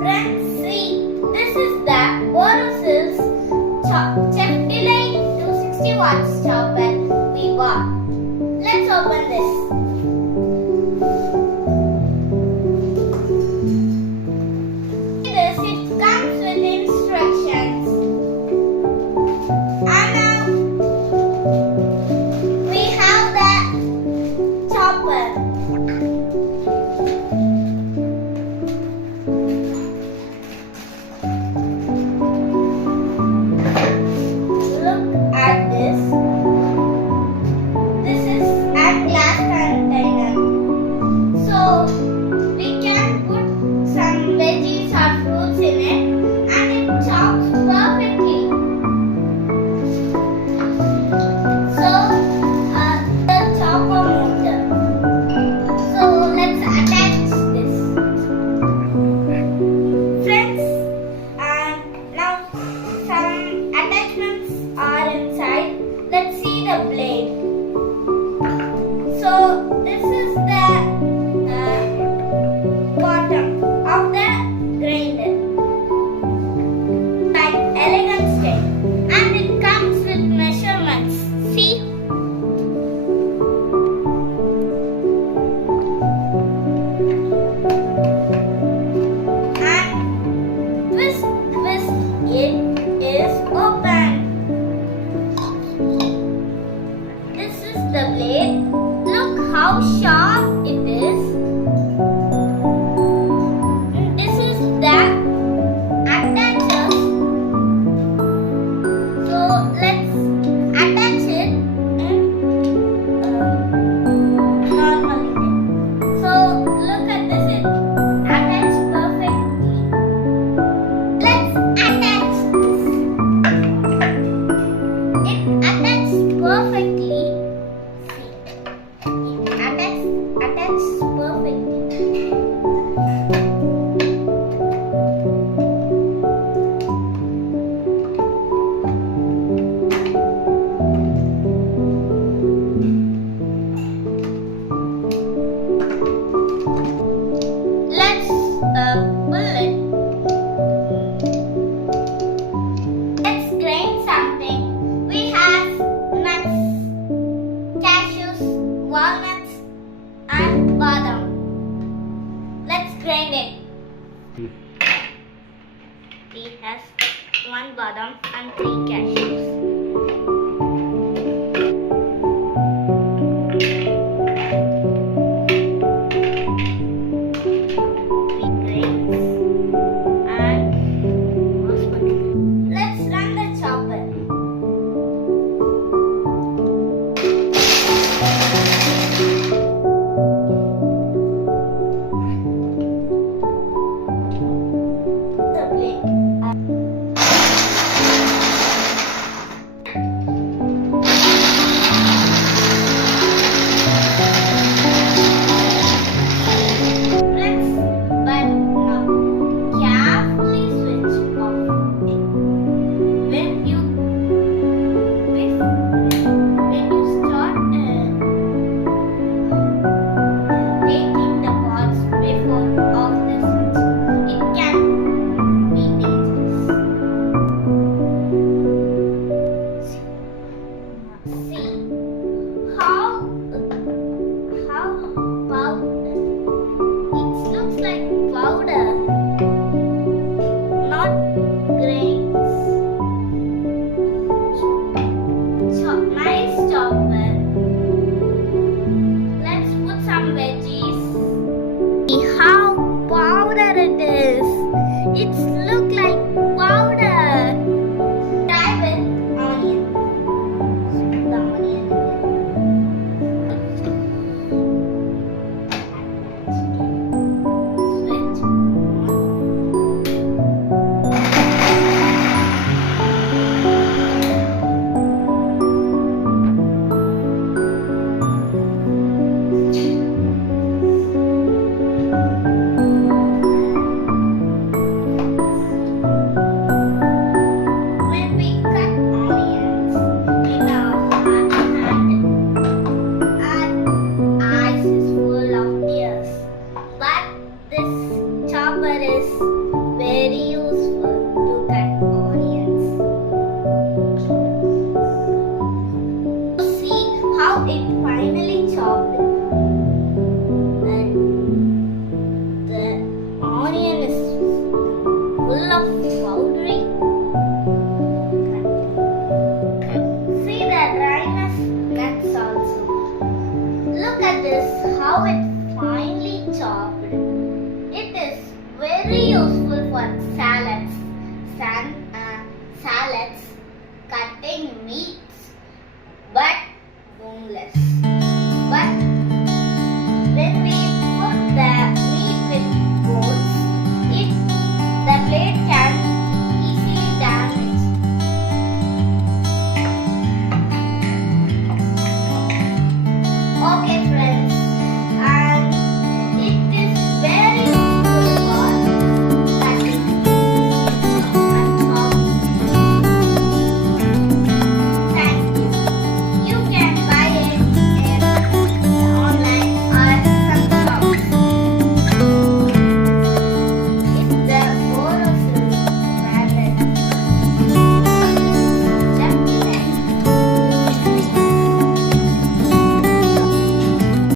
Friends, see, this is the Borosil's Chef Delite 260 watts chopper we bought. Let's open this. It comes with instructions. And now we have the chopper. Look at this. This is a glass container. So we can put some veggies or fruits in it and it chops perfectly. So the chopper motor. So let's attach this. Friends, and now some attachments are inside. Let's see the blade. So this is the bottom of the grinder, like elegant style, and it comes with measurements. See, and twist, it is open. This is the blade. Look how sharp it is. This is the attachers. So let's attach it in normally. So look at this, it attached perfectly. Let's attach this. It attached perfectly. See, it attached perfectly. Let's pull it. Let's grind something. We have nuts, cashews, walnuts, and badam. Let's grind it. It has one badam and 3 cashews. Let's run the chopper. The blade. Friends, but now carefully switch off it. When you start taking the parts before off the switch, it can be dangerous. See how powder. It looks like powder, not grains. Nice chopper. Let's put some veggies. See how powder it is. It looks like powder. Try with onion. Put the onion in it. Switch on. full of powder.